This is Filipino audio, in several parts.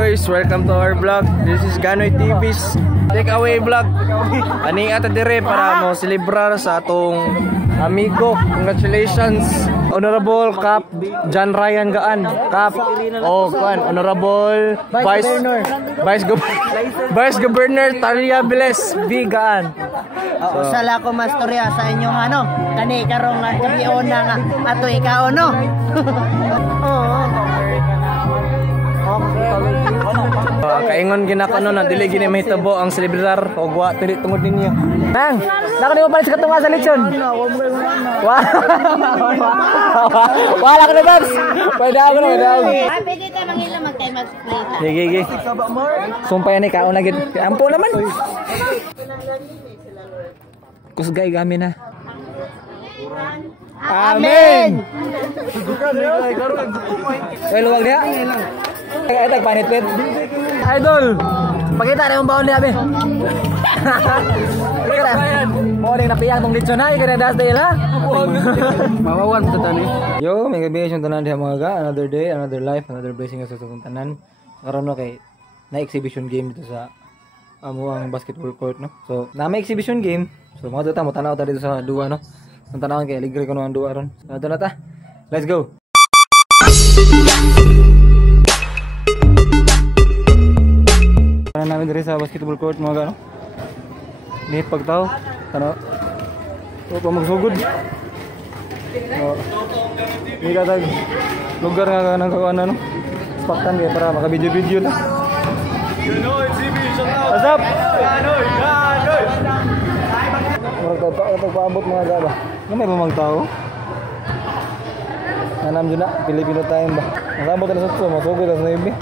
guys, welcome to our vlog. This is Ganoy TV's takeaway vlog. Ani ata dire para mo celebrar sa atong amigo. Congratulations Honorable Cap John Ryan Gaan. Cap Honorable Vice Governor Talia Beles B Gaan. Sala ko mastorya sa inyong kani karong kampiyon nga ato ikaw no. Kaingon ginakano na dili gini mahitabo ang celebrar og wa pili tungod ninyo. Nang, nako ni mo balik sa katunga sa lechon. Wala ka na babs. Pwede ako na, pwede ako. Pwede ta mangila magplay. Gigi. Sumpay ni kaon na gid. Ampo naman. Kusgay gami na. Amen. Well, wag dia. Ay panitpit. Idol. Pakita na yung baon niya, be. Mo ning napiyang tong lechon ay kada das day la. Mawawan ta tani. Yo, may gabi yung tanan diha mga ga. Another day, another life, another blessing sa atong tanan. Karon no kay na exhibition game dito sa ang basketball court no. So, na may exhibition game. So, mga ta mo tanaw ta dito sa duwa no. Ang tanawan kay ligre ko no ang duwa ron. So, na ta. Let's go. Para namin diri sa basketball court mga gano. Ni pagtaw, ano? O pa magsugod. Ni katag lugar nga nang kawan ano. Spaktan kay para maka-video na. Ganoy TV, what's up? Ganoy. Ito paabot mga gaba. Ano may bumagtao? Nanam dyan na, Pilipino time ba? Masabot na sa ito, masugod na sa ibi.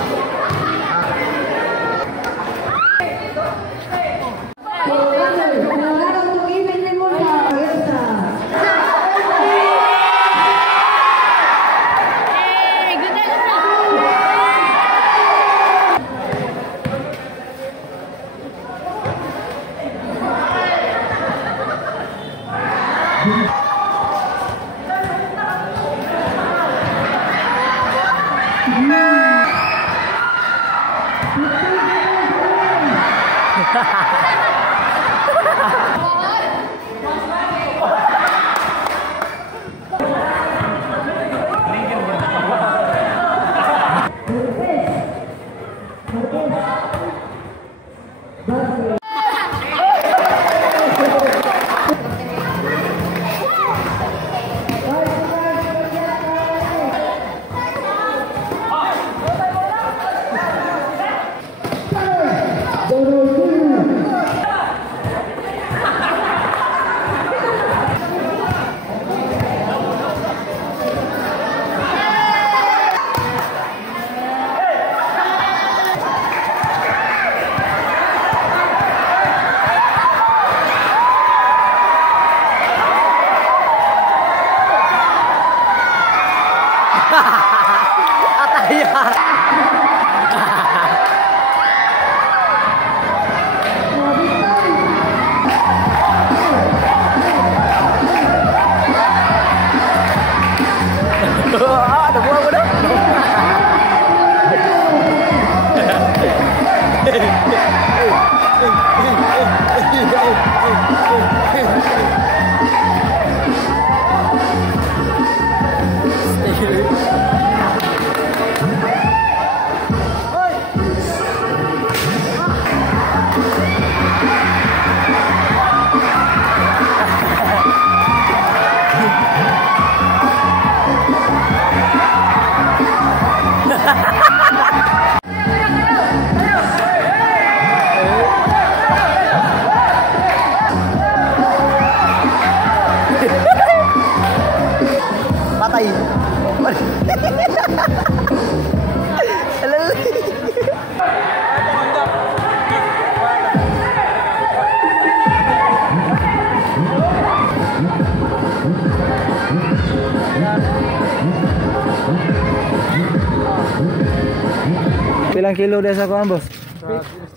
Pilang kilo dia sa kuan boss?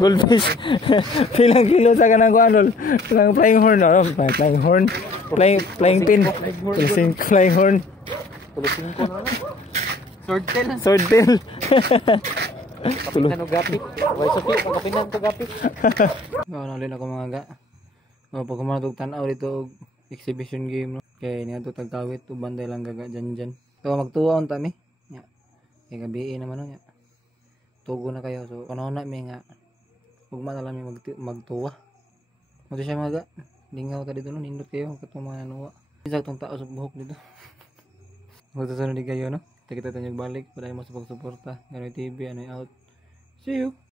Goldfish. Pilang kilo sa kanang kuan lol? Pilang flying horn no? Flying horn. Flying pin. Flying horn. Sword tail. Kapinan og gapit. Way suki kapinan to gapit. Nalin ako mga ga. Pag kumatog tanaw dito og exhibition game no. Kay niya to tagkawit uban day lang gaga dyan. So magtuwa unta mi. Nya. Kay gabi naman no nya. Tugo na kayo so kuno na mi nga ugma na lang mi magtuwa. Mo siya mga ga. Lingaw ta dito no nindot kayo katong mga nuwa. Isa tong tao sa buhok dito. Magsusunod din kayo no. Kita-kita nyo balik para mo sa pagsuporta. Gano'y TV, ano out. See you!